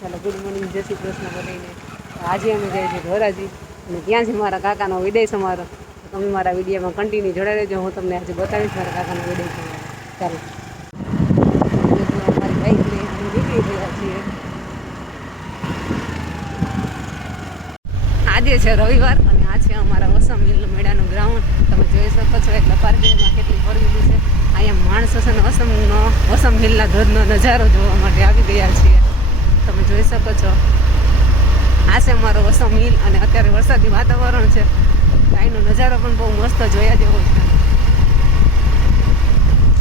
ચાલો good morning, જય શ્રી કૃષ્ણ બધાને. આજે અમે જઈએ છીએ ધોરાજી અને ત્યાંથી મારા કાકાનો વિદાય સમારોહ. તમે મારા વિડીયોમાં કન્ટિન્યુ જોડાઈ રહેજો. હું તમને આજે બતાવીશ મારા કાકાનો વિદાય સમારોહ. ચાલો અમારી બાઈક લઈ અમે નીકળી ગયા છીએ. આજે છે રવિવાર અને આ છે અમારા વસમ મિલ મેળાનું ગ્રાઉન્ડ. તમે જોઈ શકો છો એટલે પાર્કિંગમાં કેટલી ફરવેલી છે. અહીંયા માણસો છે ને વસમ મિલના ધોધનો નજારો જોવા માટે આવી ગયા છીએ. તમે જોઈ શકો છો આ છે અમારો વસમ મિલ અને અત્યારે વરસાદી વાતાવરણ છે. અહીંનો નજારો પણ બહુ મસ્ત જોયા જેવો છે.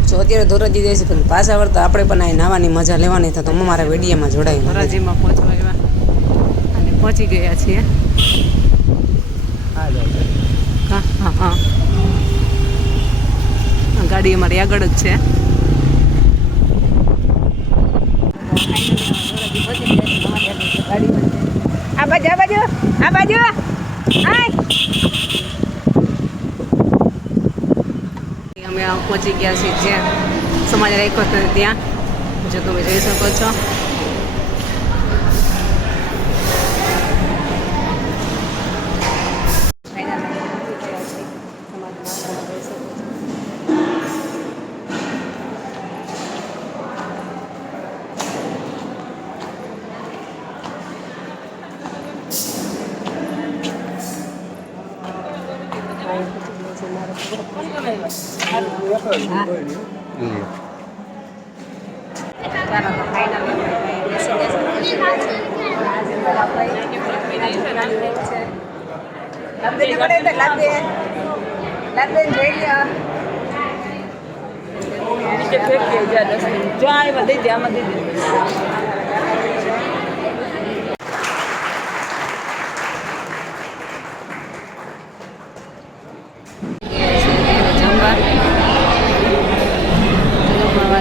જો અત્યારે ધોરાજી જાય છે પણ પાછા વળતા આપણે પણ અહીં નાવાની મજા લેવાની તો તમે મારા વિડીયોમાં જોડાઈ. ધોરાજીમાં પહોંચવા આવ્યા અને પહોંચી ગયા છીએ. હા હા હા, ગાડી અમારી આગળ જ છે. આ બાજુ આ બાજુ આ બાજુ અમે પહોંચી ગયા છીએ જ્યાં સમાજ રાખ્યો હતો ત્યાં. જો તમે જોઈ શકો છો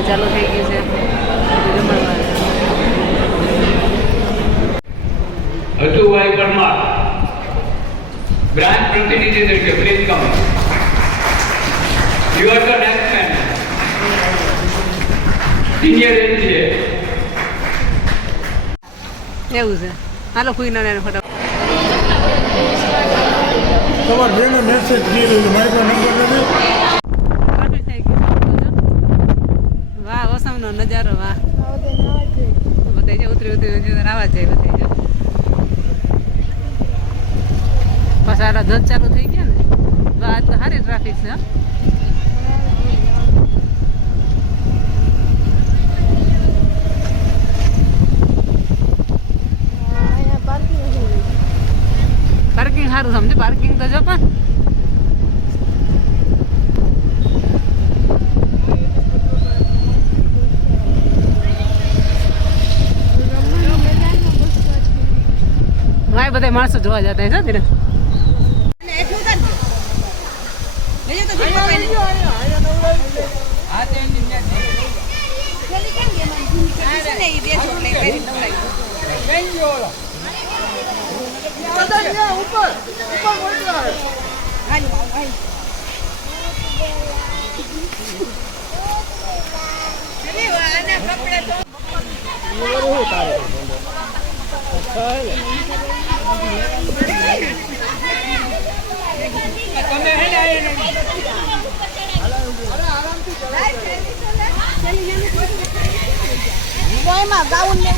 ચાલુ થઈ ગયું છે. હતુભાઈ પરમાર બ્રાન્ચ પ્રતિનિધિ તરીકે please come. You are the next man. Senior એનજીએ એવું છે. હાલો ફૂઈનો ને ફટાફટ તમારે બેનો મેસેજ દીધો મારો નંબર નથી. વાહ વસમનો નજારો. વાહ બતાવી જાય ઉતરી નજારો આવા જાય બતાવી જાય. બસ આડા ધજ ચાલુ થઈ ગયા ને. વાહ તો સારી ટ્રાફિક છે. પાર્કિંગ સારું સમજે. પાર્કિંગ તો જો પણ બધા માણસો જોવા જતા છે. ધીરે ગાઉન ને